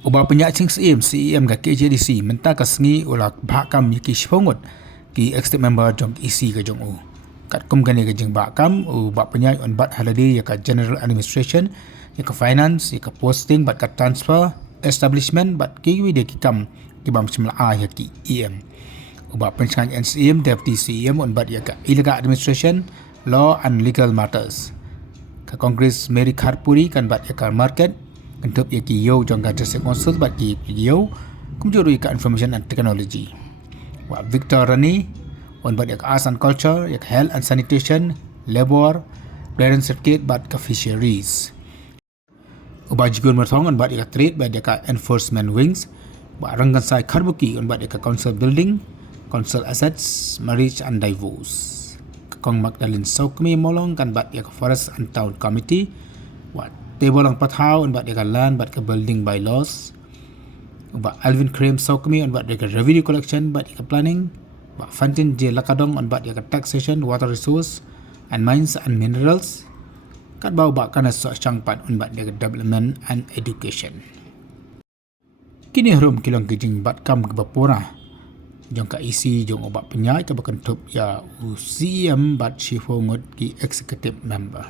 Uba penyak cing CEM ga KJDC mentah ka sengi ulah bakam yaki shpongot ki extra member jong isi ka jong u. Kat kum gani ka jing bakam u bak penyak on bat haladi ya ka general administration ya ka finance ya ka posting bat ka transfer establishment bat kiwi de kikam ki bam semla a ya ki EM. Uba penchang NCM deputy CEM on bat ya ka illegal administration law and legal matters. Ka Congress Mary Kharpuri kan bat ya ka market untuk yaki yo jong ka district council bat ki yo kumjuru ka information and technology. Wa Victor Rani on bat yak arts and culture, yak health and sanitation, labor, clearance certificate bat ka fisheries. Uba jigun merthong on bat yak trade bat yak enforcement wings, ba ranggan sai Kharbuki on bat yak council building, council assets, marriage and divorce. Kong Magdalene Saukmi molong kan bat yak forest and town committee, wa Tebolang Pathau on bat yak land bat ka building bylaws. Uba Alvin Krem Saukmi on bat yak revenue collection bat yak planning. Fantin J. Lakadong on bat yak taxation, water resource and mines and minerals. Kat bau bak kana so changpat on bat yak development and education. Kini harum kilong kijing bat kam ke bapora. Jong ka isi jong obat penyai ka bakan top ya CEM bat shifo ngot ki executive member.